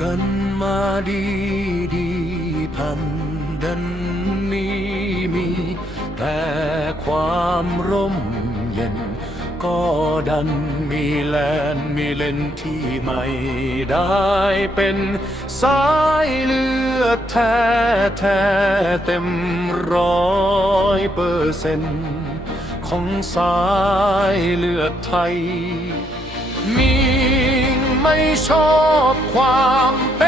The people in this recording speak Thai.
กันมาดีดีพันดันนี้มี แต่ความร่มเย็น ก็ดันมีแลนมีเลนที่ไม่ได้เป็นสายเลือดแท้แท้เต็มร้อยเปอร์เซ็นต์ของสายเลือดไทย มี ไม่ชอบความเป็น